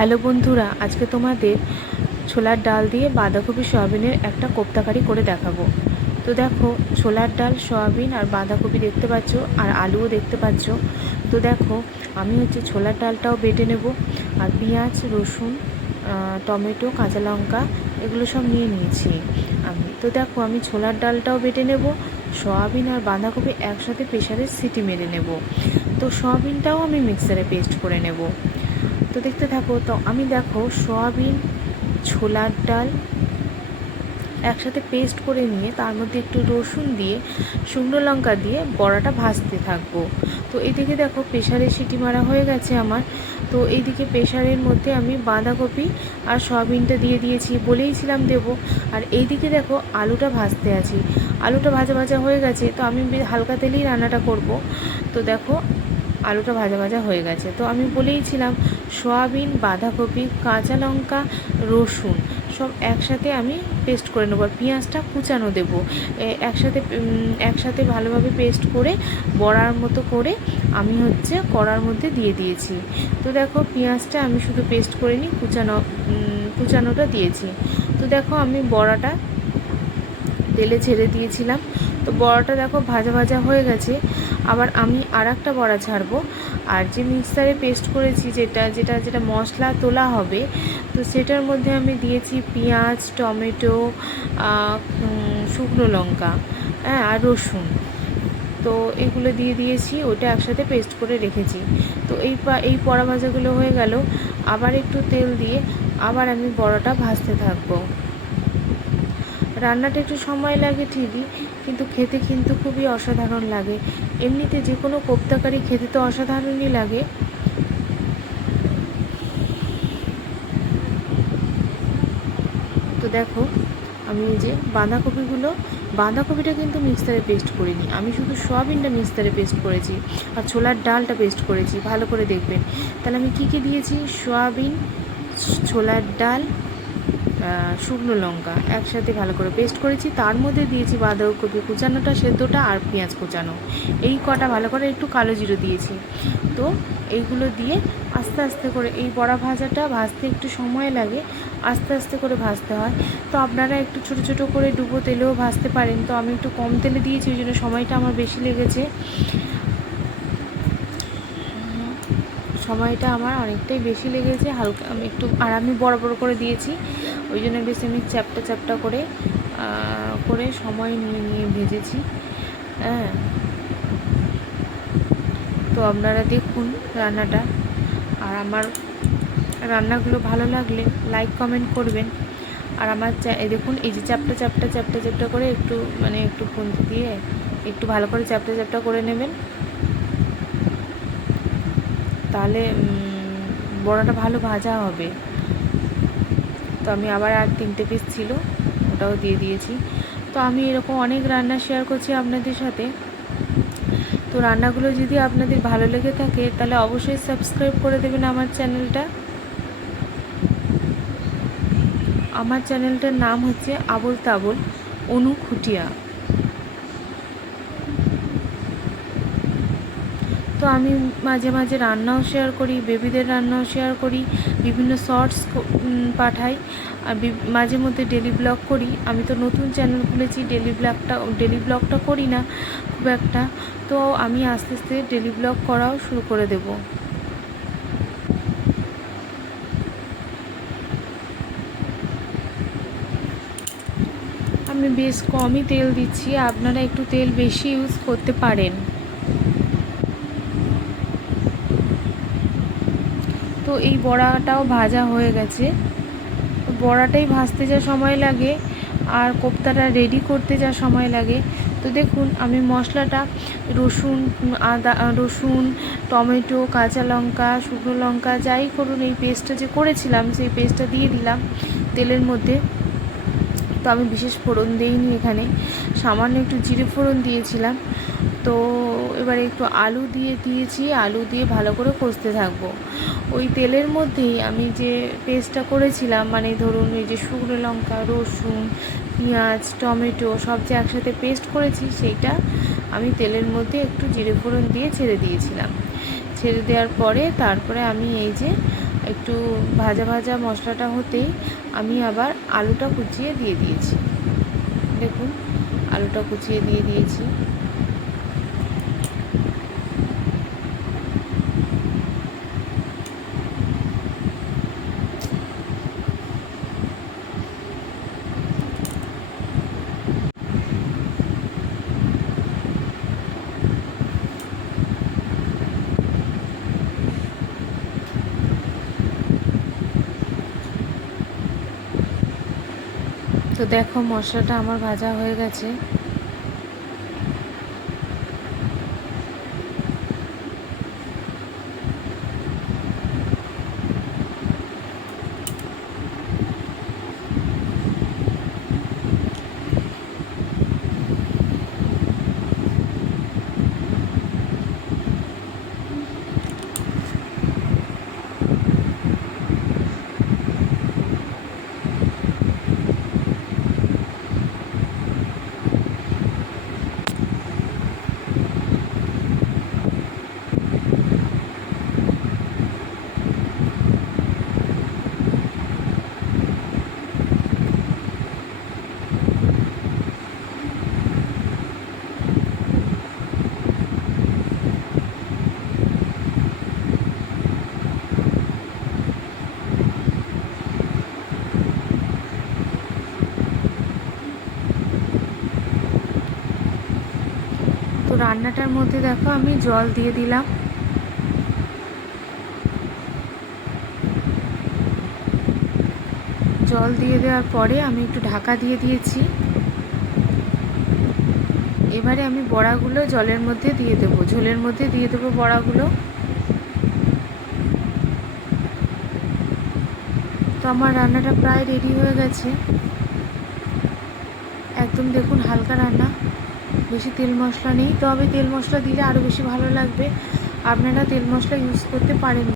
Hello বন্ধুরা, আজকে তোমাদের ছোলার ডাল দিয়ে বাঁধাকপি সয়াবিনের একটা কোপ্তাকারি করে দেখাবো। তো দেখো, ছোলার ডাল, সয়াবিন আর বাঁধাকপি দেখতে পাচ্ছ, আর আলুও দেখতে পাচ্ছ। তো দেখো, আমি ছোলার ডালটাও বেটে নেব, আর পেঁয়াজ, রসুন, টমেটো, কাঁচা লঙ্কা এগুলো সব নিয়ে নিয়েছি আমি। তো দেখো, আমি ছোলার ডালটাও বেটে নেব, সয়াবিন আর বাঁধাকপি একসাথে প্রেসারে সিটি মেরে নেব। তো সয়াবিনটাও আমি মিক্সারে পেস্ট করে নেব। তো দেখতে থাকো। তো আমি দেখো সয়াবিন, ছোলার ডাল একসাথে পেস্ট করে নিয়ে তার মধ্যে একটু রসুন দিয়ে, শুকনো লঙ্কা দিয়ে বড়াটা ভাজতে থাকবো। তো এইদিকে দেখো প্রেশারে সিটি মারা হয়ে গেছে আমার। তো এইদিকে প্রেশারের মধ্যে আমি বাঁধাকপি আর সয়াবিনটা দিয়ে দিয়েছি, বলেইছিলাম দেবো। আর এইদিকে দেখো আলুটা ভাজতে আছি, আলুটা ভাজা ভাজা হয়ে গেছে। তো আমি হালকা তেলেই রান্নাটা করব। তো দেখো আলুটা ভাজা ভাজা হয়ে গেছে। তো আমি বলেইছিলাম সয়াবিন, বাঁধাকপি, কাঁচা লঙ্কা, রসুন সব একসাথে আমি পেস্ট করে নেবো, আর পেঁয়াজটা কুচানো দেবো। একসাথে ভালোভাবে পেস্ট করে বড়ার মতো করে আমি কড়ার মধ্যে দিয়ে দিয়েছি। তো দেখো পেঁয়াজটা আমি শুধু পেস্ট করে নিই, কুচানোটা দিয়েছি। তো দেখো আমি বড়াটা তেলে ছেড়ে দিয়েছিলাম। তো বড়াটা দেখো ভাজা ভাজা হয়ে গেছে। আবার আমি আর একটা বড়া ছাড়বো, আর যে মিক্সারে পেস্ট করেছি, যেটা যেটা যেটা মশলা তোলা হবে, তো সেটার মধ্যে আমি দিয়েছি পেঁয়াজ, টমেটো, শুকনো লঙ্কা, হ্যাঁ, আর রসুন। তো এগুলো দিয়ে দিয়েছি, ওটা একসাথে পেস্ট করে রেখেছি। তো এই বড়া ভাজাগুলো হয়ে গেল। আবার একটু তেল দিয়ে আবার আমি বড়াটা ভাজতে থাকবো। রান্নাটা একটু সময় লাগে ঠিকই, কিন্তু খেতে কিন্তু খুবই অসাধারণ লাগে। এমনিতে যে কোনো কোপ্তাকারি খেতে তো অসাধারণই লাগে। তো দেখো আমি এই যে বাঁধাকপিটা কিন্তু মিক্সারে পেস্ট করিনি, আমি শুধু সয়াবিনটা মিক্সারে পেস্ট করেছি, আর ছোলার ডালটা পেস্ট করেছি। ভালো করে দেখবেন। তাহলে আমি কী কী দিয়েছি: সয়াবিন, ছোলার ডাল, শুকনো লঙ্কা একসাথে ভালো করে পেস্ট করেছি। তার মধ্যে দিয়েছি বাঁধাকপি কুচানোটা, সেদ্ধটা, আর পেঁয়াজ কুচানো, এই কটা ভালো করে, একটু কালো জিরে দিয়েছি। তো এইগুলো দিয়ে আস্তে আস্তে করে, এই বড়া ভাজাটা ভাজতে একটু সময় লাগে, আস্তে আস্তে করে ভাজতে হয়। তো আপনারা একটু ছোটো ছোটো করে ডুবো তেলেও ভাজতে পারেন। তো আমি একটু কম তেলে দিয়েছি, ওই জন্য সময়টা আমার বেশি লেগেছে। সময়টা আমার অনেকটাই বেশি লেগেছে, হালকা আমি একটু, আর আমি বড় বড় করে দিয়েছি, ওই জন্য বেশি আমি চ্যাপটা চ্যাপটা করে করে সময় নিয়ে নিয়ে ভেজেছি। হ্যাঁ, তো আপনারা দেখুন রান্নাটা। আর আমার রান্নাগুলো ভালো লাগলে লাইক কমেন্ট করবেন। আর আমার দেখুন, এই যে চ্যাপটা চ্যাপটা চ্যাপটা চ্যাপটা করে একটু, মানে একটু খুন্তি দিয়ে একটু ভালো করে চ্যাপটা চ্যাপটা করে নেবেন, তাহলে বড়াটা ভালো ভাজা হবে। তো আমি আবার আর 3টে পিস ছিল, ওটাও দিয়ে দিয়েছি। তো আমি এরকম অনেক রান্না শেয়ার করছি আপনাদের সাথে। তো রান্নাগুলো যদি আপনাদের ভালো লেগে থাকে, তাহলে অবশ্যই সাবস্ক্রাইব করে দেবেন আমার চ্যানেলটা। আমার চ্যানেলটার নাম হচ্ছে আবোল তাবোল অনু খুটিয়া। তো আমি মাঝে মাঝে রান্নাও শেয়ার করি, বেবিদের রান্নাও শেয়ার করি, বিভিন্ন শর্টস পাঠাই, আর মাঝে মধ্যে ডেলি ব্লগ করি। আমি তো নতুন চ্যানেল খুলেছি, ডেলি ব্লগটা করি না খুব একটা। তো আমি আস্তে আস্তে ডেলি ব্লগ করাও শুরু করে দেব। আমি বেশ কমই তেল দিচ্ছি, আপনারা একটু তেল বেশি ইউজ করতে পারেন। তো এই বড়াটাও ভাজা হয়ে গেছে। বড়াটাই ভাজতে যা সময় লাগে, আর কোপ্তাটা রেডি করতে যা সময় লাগে। তো দেখুন আমি মশলাটা রসুন, টমেটো, কাঁচা লঙ্কা, শুকনো লঙ্কা, যাই করুন, এই পেস্টটা যে করেছিলাম, সেই পেস্টটা দিয়ে দিলাম তেলের মধ্যে। তো আমি বিশেষ ফোড়ন দিইনি এখানে, সামান্য একটু জিরে ফোড়ন দিয়েছিলাম। তো এবারে একটু আলু দিয়ে দিয়েছি, আলু দিয়ে ভালো করে কষতে থাকবো। ওই তেলের মধ্যেই আমি যে পেস্টটা করেছিলাম, মানে ধরুন এই যে শুকনো লঙ্কা, রসুন, পেঁয়াজ, টমেটো সব যে একসাথে পেস্ট করেছি, সেইটা আমি তেলের মধ্যে একটু জিরে ফোড়ন দিয়ে ছেড়ে দিয়েছিলাম। ছেড়ে দেওয়ার পরে তারপরে আমি এই যে একটু ভাজা ভাজা মশলাটা হতেই আমি আবার আলুটা কুচিয়ে দিয়ে দিয়েছি। দেখুন আলুটা কুচিয়ে দিয়ে দিয়েছি। তো দেখো মশলাটা আমার ভাজা হয়ে গেছে। তো রান্নাটার মধ্যে দেখো আমি জল দিয়ে দিলাম। জল দিয়ে দেওয়ার পরে আমি একটু ঢাকা দিয়ে দিয়েছি। এবারে আমি বড়াগুলো জলের মধ্যে দিয়ে দেবো, ঝোলের মধ্যে দিয়ে দেবো বড়াগুলো। তো আমার রান্নাটা প্রায় রেডি হয়ে গেছে। একদম দেখুন হালকা রান্না, বেশি তেল মশলা নেই, তবে তেল মশলা দিলে আরও বেশি ভালো লাগবে। আপনারা তেল মশলা ইউজ করতে পারেন।